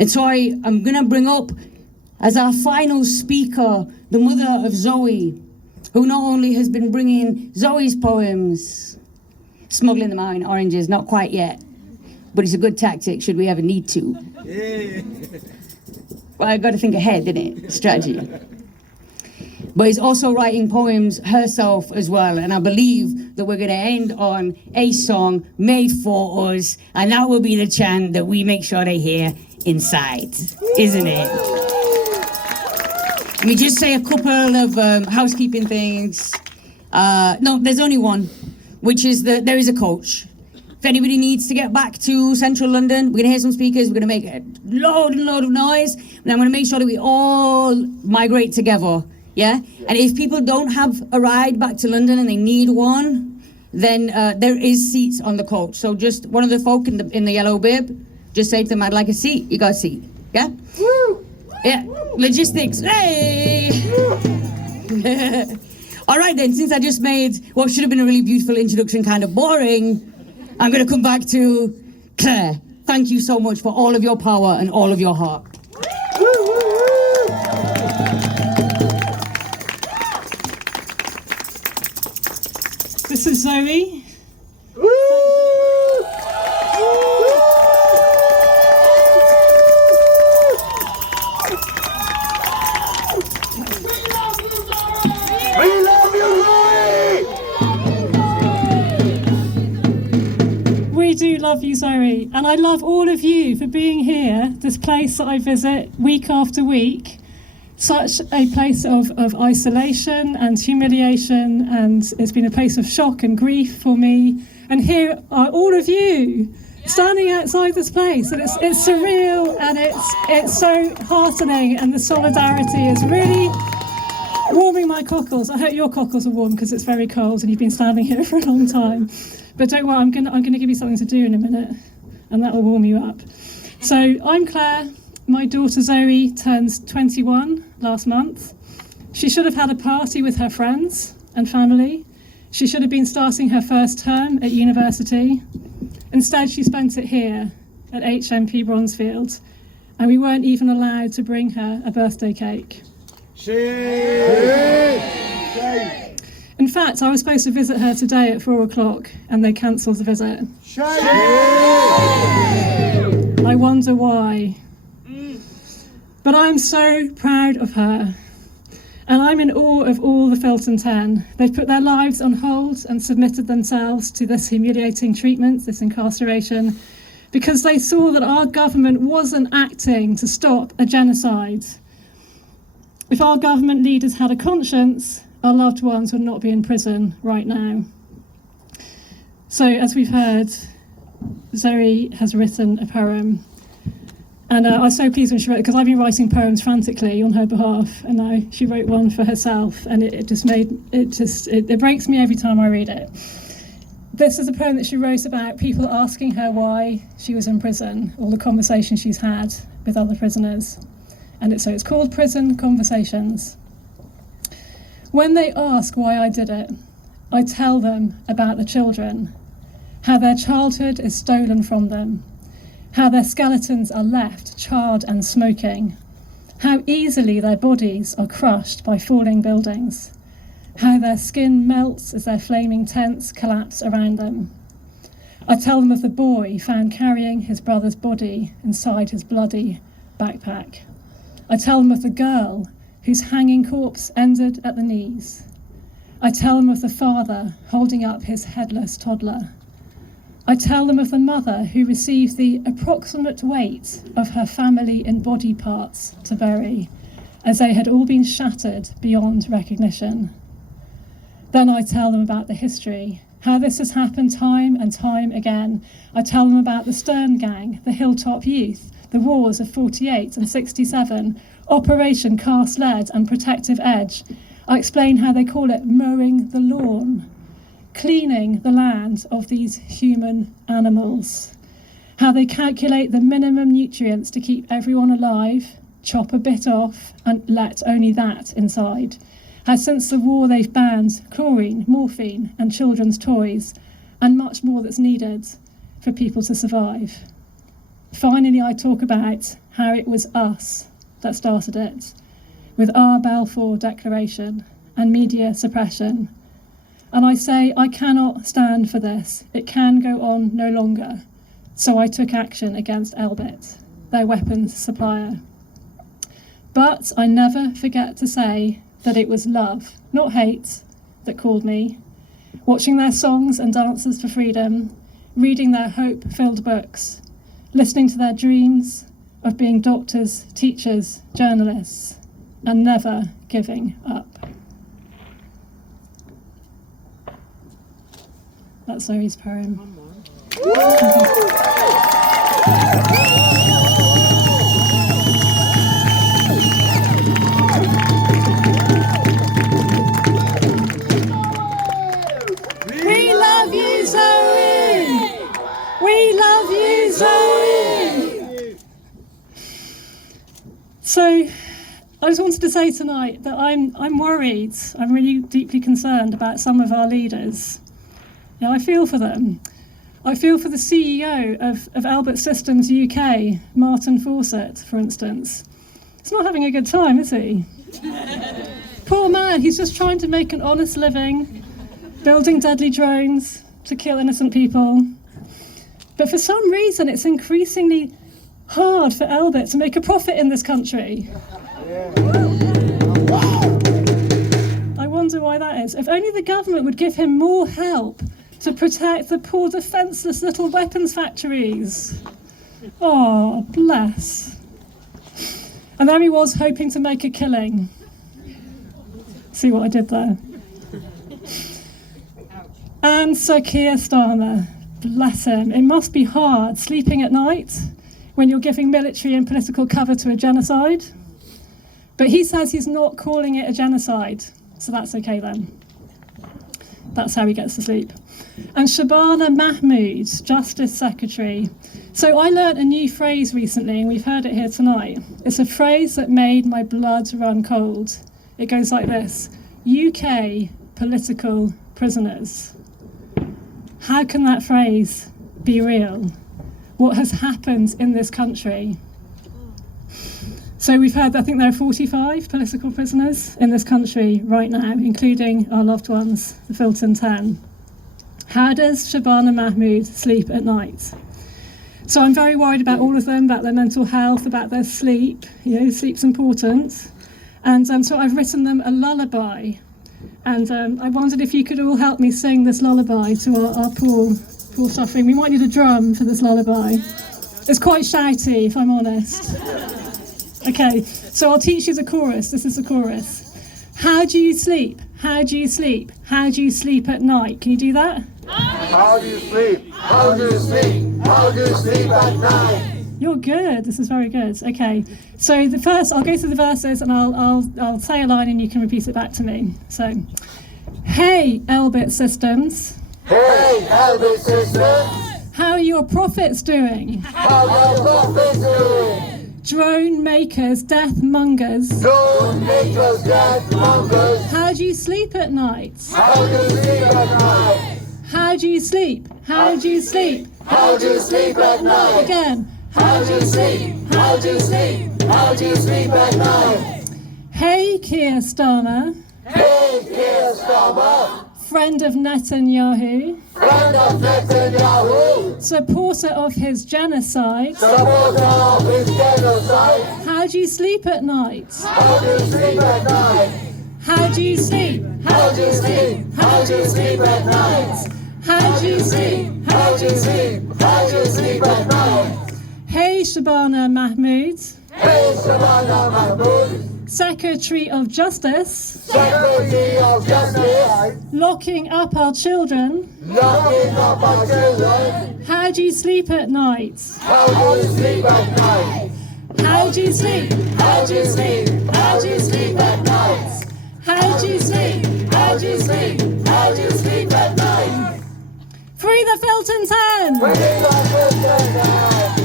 And so I'm going to bring up, as our final speaker, the mother of Zoe, who not only has been bringing Zoe's poems, smuggling them out in oranges, not quite yet, but it's a good tactic should we ever need to. Yeah. Well, I've got to think ahead, innit? Strategy. But he's also writing poems herself as well, and I believe that we're going to end on a song made for us, and that will be the chant that we make sure they hear inside, isn't it? Let me just say a couple of housekeeping things. No, there's only one, which is that there is a coach. If anybody needs to get back to central London, we're going to hear some speakers, we're going to make a load of noise, and I'm going to make sure that we all migrate together, yeah? And if people don't have a ride back to London and they need one, then there is seats on the coach. So just one of the folk in the yellow bib, just say to them, I'd like a seat, you got a seat, yeah? Woo! Yeah, logistics, hey! All right then, since I just made what should have been a really beautiful introduction kind of boring, I'm going to come back to Claire. Thank you so much for all of your power and all of your heart. This is Zoe. We do love you, Zoe, and I love all of you for being here, this place that I visit week after week. Such a place of isolation and humiliation, and it's been a place of shock and grief for me. And here are all of you standing outside this place, and it's surreal, and it's so heartening, and the solidarity is really warming my cockles. I hope your cockles are warm because it's very cold and you've been standing here for a long time. But don't worry, I'm gonna give you something to do in a minute, and that will warm you up. So I'm Claire. My daughter Zoe turns 21 last month. She should have had a party with her friends and family. She should have been starting her first term at university. Instead, she spent it here at HMP Bronzefield, and we weren't even allowed to bring her a birthday cake. In fact, I was supposed to visit her today at 4 o'clock, and they cancelled the visit. I wonder why. But I'm so proud of her, and I'm in awe of all the Filton 10. They've put their lives on hold and submitted themselves to this humiliating treatment, this incarceration, because they saw that our government wasn't acting to stop a genocide. If our government leaders had a conscience, our loved ones would not be in prison right now. So, as we've heard, Zoe has written a poem. And I was so pleased when she wrote it, because I've been writing poems frantically on her behalf, and now she wrote one for herself, and it breaks me every time I read it. This is a poem that she wrote about people asking her why she was in prison, all the conversations she's had with other prisoners. And it's called Prison Conversations. When they ask why I did it, I tell them about the children, how their childhood is stolen from them, how their skeletons are left charred and smoking, how easily their bodies are crushed by falling buildings, how their skin melts as their flaming tents collapse around them. I tell them of the boy found carrying his brother's body inside his bloody backpack. I tell them of the girl whose hanging corpse ended at the knees. I tell them of the father holding up his headless toddler. I tell them of the mother who received the approximate weight of her family in body parts to bury, as they had all been shattered beyond recognition. Then I tell them about the history, how this has happened time and time again. I tell them about the Stern Gang, the Hilltop Youth, the wars of 48 and 67, Operation Cast Lead and Protective Edge. I explain how they call it mowing the lawn, cleaning the land of these human animals, how they calculate the minimum nutrients to keep everyone alive, chop a bit off and let only that inside, how since the war they've banned chlorine, morphine and children's toys and much more that's needed for people to survive. Finally, I talk about how it was us that started it, with our Balfour Declaration and media suppression. And I say, I cannot stand for this. It can go on no longer. So I took action against Elbit, their weapons supplier. But I never forget to say that it was love, not hate, that called me. Watching their songs and dances for freedom, reading their hope-filled books, listening to their dreams of being doctors, teachers, journalists, and never giving up. That's Zoe's poem. We love you, Zoe! We love you, Zoe! So, I just wanted to say tonight that I'm worried, I'm really deeply concerned about some of our leaders. You know, I feel for them. I feel for the CEO of Elbit Systems UK, Martin Fawcett, for instance. He's not having a good time, is he? Poor man, he's just trying to make an honest living, building deadly drones to kill innocent people. But for some reason, it's increasingly hard for Elbit to make a profit in this country. I wonder why that is. If only the government would give him more help to protect the poor defenceless little weapons factories. Oh, bless. And there he was, hoping to make a killing. See what I did there? And Sir Keir Starmer, bless him. It must be hard sleeping at night when you're giving military and political cover to a genocide. But he says he's not calling it a genocide, so that's okay then. That's how he gets to sleep. And Shabana Mahmood, Justice Secretary. So I learnt a new phrase recently, and we've heard it here tonight. It's a phrase that made my blood run cold. It goes like this: UK political prisoners. How can that phrase be real? What has happened in this country? So we've heard, I think there are 45 political prisoners in this country right now, including our loved ones, the Filton 10. How does Shabana Mahmood sleep at night? So I'm very worried about all of them, about their mental health, about their sleep. You know, sleep's important. And so I've written them a lullaby. And I wondered if you could all help me sing this lullaby to our poor suffering. We might need a drum for this lullaby. It's quite shouty, if I'm honest. Okay, so I'll teach you the chorus. This is the chorus. How do you sleep? How do you sleep? How do you sleep at night? Can you do that? How do you sleep? How do you sleep? How do you sleep at night? You're good. This is very good. Okay, so the first, I'll go through the verses and I'll say a line and you can repeat it back to me. So, hey, Elbit Systems. Hey, Elbit Systems. How are your profits doing? How are your profits doing? Drone makers, death mongers. Don't make us death mongers. How do you sleep at night? How do you sleep at night? How do you sleep? How do you sleep? How do you sleep at night? Again. How do you sleep? How do you sleep? How do you sleep at night? Hey, Keir Starmer. Hey, Keir Starmer. Friend of Netanyahu. Friend of Netanyahu. Supporter of his genocide. Supporter of his genocide. How do you sleep at night? How do you sleep at night? How do you sleep? How do you sleep? How do you sleep at night? How do you sleep? How do you sleep? How do you sleep at night? Hey, Shabana Mahmood. Hey, Shabana Mahmood. Secretary of Justice. Secretary of Justice. Locking up our children. Locking up our children. How do you sleep at night? How do you sleep at night? How do you sleep? How do you sleep? How do you sleep at night? How do you sleep? How do you sleep? How do you sleep at night? Free the Filton 10! Free the Filton 10!